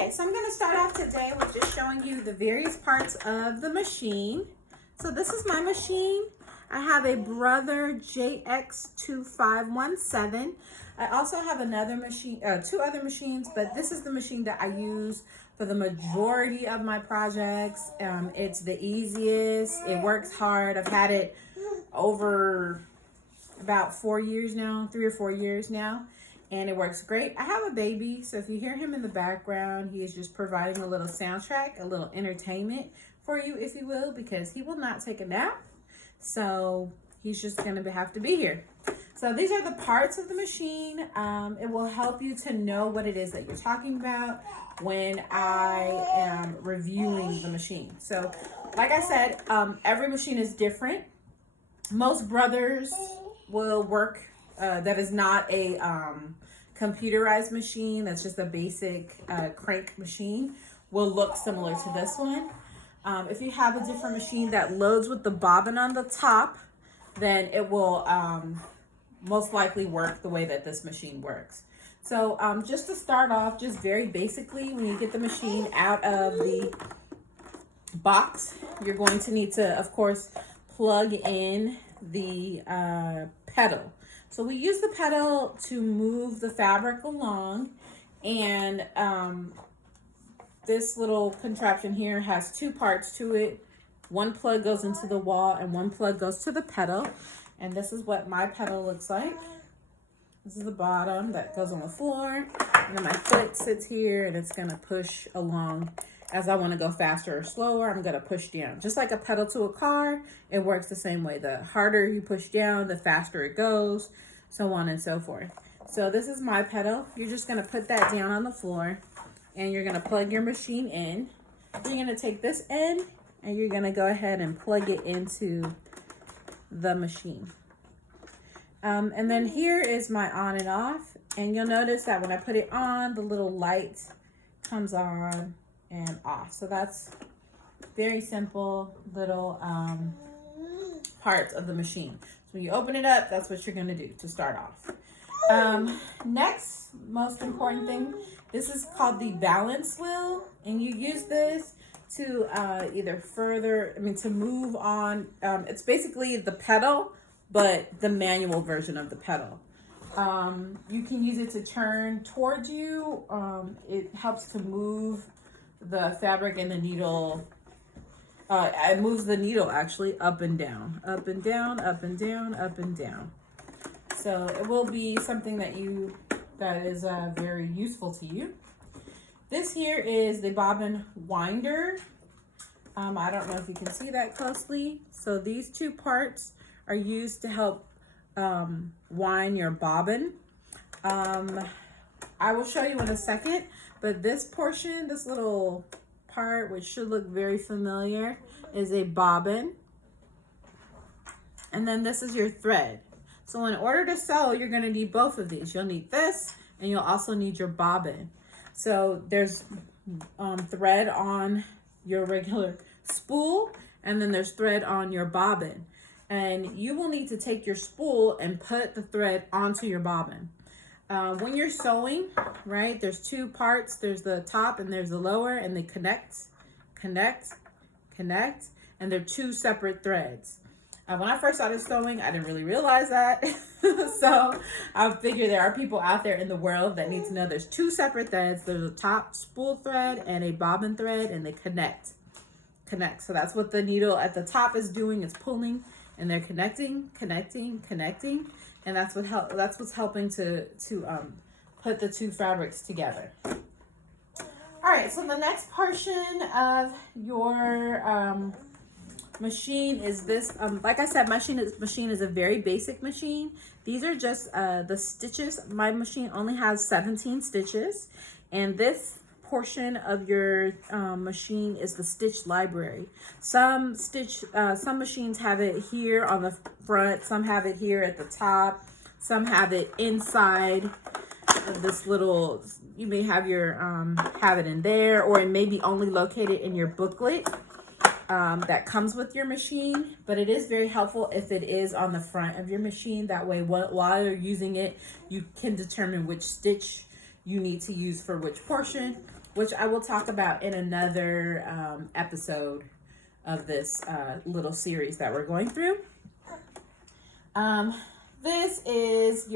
Okay, so I'm going to start off today with just showing you the various parts of the machine. So this is my machine. I have a Brother JX2517. I also have another machine, two other machines, but this is the machine that I use for the majority of my projects. It's the easiest. It works hard. I've had it over about 4 years now, 3 or 4 years now. And it works great. I have a baby, so if you hear him in the background, he is just providing a little soundtrack, a little entertainment for you, if you will, because he will not take a nap. So he's just gonna have to be here. So these are the parts of the machine. It will help you to know what it is that you're talking about when I am reviewing the machine. So like I said, every machine is different. Most Brothers will work, that is not a computerized machine, that's just a basic crank machine, will look similar to this one. If you have a different machine that loads with the bobbin on the top, then it will most likely work the way that this machine works. So just to start off, just very basically, when you get the machine out of the box, you're going to need to, of course, plug in the pedal. So we use the pedal to move the fabric along, and this little contraption here has two parts to it. One plug goes into the wall and one plug goes to the pedal. And this is what my pedal looks like. This is the bottom that goes on the floor. And then my foot sits here and it's gonna push along. As I wanna go faster or slower, I'm gonna push down. Just like a pedal to a car, it works the same way. The harder you push down, the faster it goes, so on and so forth. So this is my pedal. You're just gonna put that down on the floor and you're gonna plug your machine in. You're gonna take this end and you're gonna go ahead and plug it into the machine. And then here is my on and off. And you'll notice that when I put it on, the little light comes on and off. So that's very simple little parts of the machine. So when you open it up, that's what you're gonna do to start off. Next, most important thing, this is called the balance wheel, and you use this to either to move on. It's basically the pedal, but the manual version of the pedal. You can use it to turn towards you. It helps to move the fabric and the needle. It moves the needle actually up and down, up and down, up and down, up and down. So it will be something that is very useful to you. This here is the bobbin winder. I don't know if you can see that closely. So these two parts are used to help wind your bobbin. I will show you in a second, but this portion, this little part, which should look very familiar, is a bobbin. And then this is your thread. So in order to sew, you're gonna need both of these. You'll need this, and you'll also need your bobbin. So there's thread on your regular spool, and then there's thread on your bobbin. And you will need to take your spool and put the thread onto your bobbin. When you're sewing, right, there's two parts. There's the top and there's the lower, and they connect, connect, connect, and they're two separate threads. When I first started sewing, I didn't really realize that. So I figure there are people out there in the world that need to know there's two separate threads. There's a top spool thread and a bobbin thread, and they connect. So that's what the needle at the top is doing. It's pulling, and they're connecting, connecting, connecting. And that's what's helping to put the two fabrics together. All right, so the next portion of your machine is this. Like I said, machine is a very basic machine. These are just the stitches. My machine only has 17 stitches, and this portion of your machine is the stitch library. Some machines have it here on the front, some have it here at the top, some have it inside of this little. You may have your have it in there, or it may be only located in your booklet that comes with your machine, but it is very helpful if it is on the front of your machine. That way, while you're using it, you can determine which stitch you need to use for which portion. which I will talk about in another episode of this little series that we're going through. This is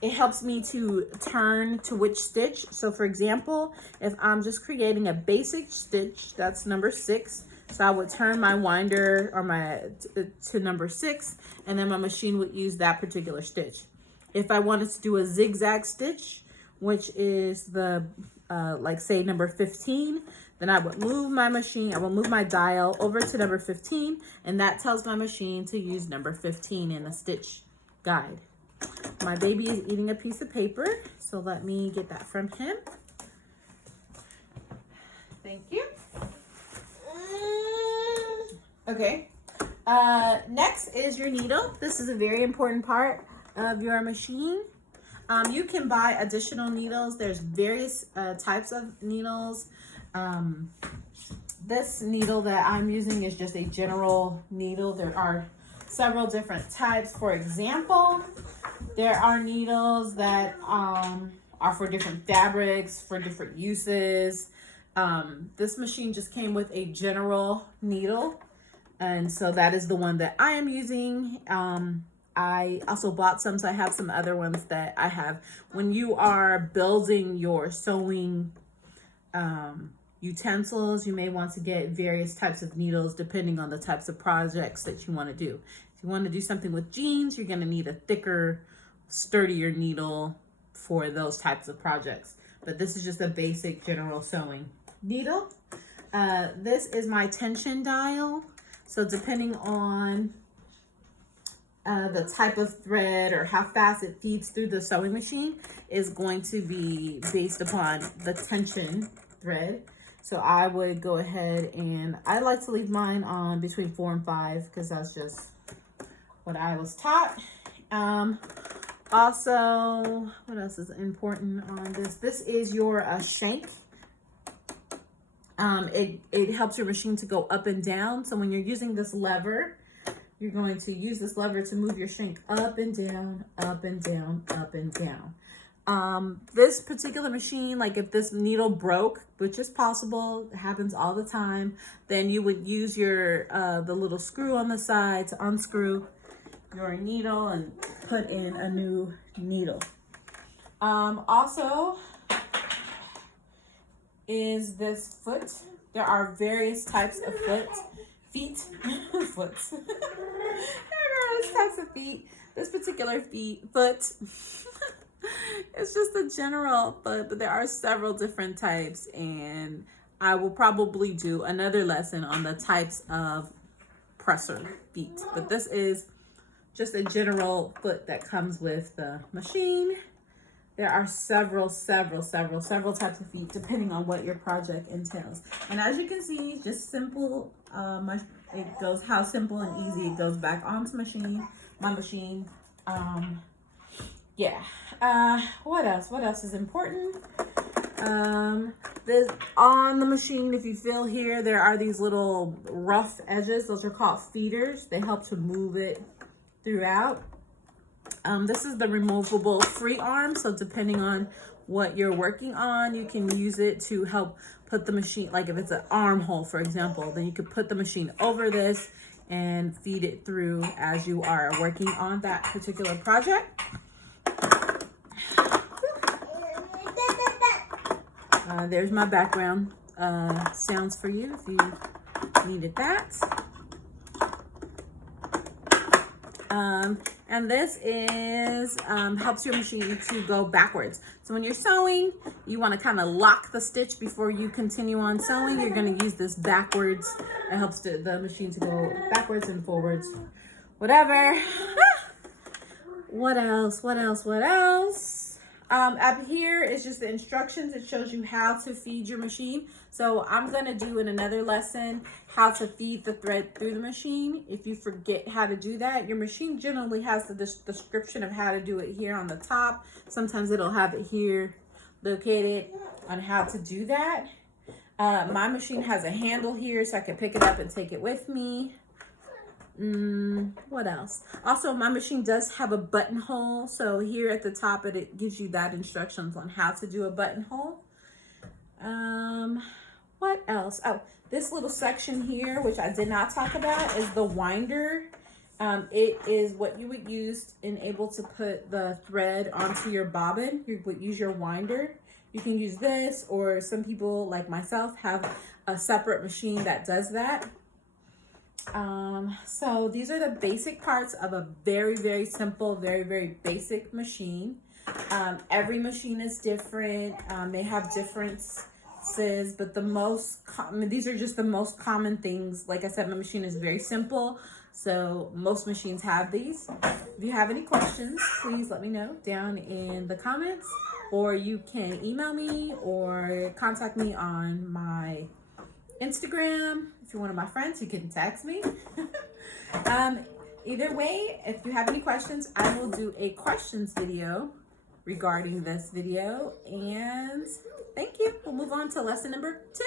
it helps me to turn to which stitch. So for example, if I'm just creating a basic stitch, that's number 6. So I would turn my winder or to number 6, and then my machine would use that particular stitch. If I wanted to do a zigzag stitch, which is the, like say number 15, then I would move my machine, I will move my dial over to number 15, and that tells my machine to use number 15 in the stitch guide. My baby is eating a piece of paper, so let me get that from him. Thank you. Okay, next is your needle. This is a very important part of your machine. You can buy additional needles. There's various types of needles. This needle that I'm using is just a general needle. There are several different types. For example, there are needles that are for different fabrics, for different uses. This machine just came with a general needle, and so that is the one that I am using. I also bought some, so I have some other ones that I have. When you are building your sewing utensils, you may want to get various types of needles depending on the types of projects that you want to do. If you want to do something with jeans, you're going to need a thicker, sturdier needle for those types of projects. But this is just a basic general sewing needle. This is my tension dial. So depending on the type of thread or how fast it feeds through the sewing machine is going to be based upon the tension thread. So I would go ahead and I like to leave mine on between 4 and 5 because that's just what I was taught. Also, what else is important on this? This is your shank. It helps your machine to go up and down. So when you're using this lever, you're going to use this lever to move your shank up and down, up and down, up and down. This particular machine, like if this needle broke, which is possible, it happens all the time, then you would use your the little screw on the side to unscrew your needle and put in a new needle. Also is this foot. There are various types of feet. Foots. There are various types of feet. This particular foot it's just a general foot, but there are several different types, and I will probably do another lesson on the types of presser feet. But this is just a general foot that comes with the machine. There are several types of feet depending on what your project entails. And as you can see, just simple, it goes how simple and easy it goes back onto my machine. Yeah. What else is important? This on the machine, if you feel here, there are these little rough edges. Those are called feeders. They help to move it throughout. This is the removable free arm. So depending on what you're working on, you can use it to help put the machine, like if it's an armhole, for example, then you could put the machine over this and feed it through as you are working on that particular project. There's my background sounds for you if you needed that. And this is helps your machine to go backwards. So when you're sewing, you want to kind of lock the stitch before you continue on sewing. You're going to use this backwards. It helps the machine to go backwards and forwards. Whatever. What else? Up here is just the instructions. It shows you how to feed your machine. So I'm going to do in another lesson how to feed the thread through the machine. If you forget how to do that, your machine generally has the description of how to do it here on the top. Sometimes it'll have it here located on how to do that. My machine has a handle here so I can pick it up and take it with me. What else? Also, my machine does have a buttonhole. So here at the top, it gives you that instructions on how to do a buttonhole. else? Oh, this little section here, which I did not talk about, is the winder. It is what you would use in able to put the thread onto your bobbin. You would use your winder. You can use this, or some people like myself have a separate machine that does that. So these are the basic parts of a very, very simple, very, very basic machine. Every machine is different. They have differences, but the most common, these are just the most common things. Like I said, my machine is very simple, so most machines have these. If you have any questions, please let me know down in the comments, or you can email me or contact me on my Instagram. If you're one of my friends, you can text me. Either way, if you have any questions, I will do a questions video regarding this video. And thank you. We'll move on to lesson number 2.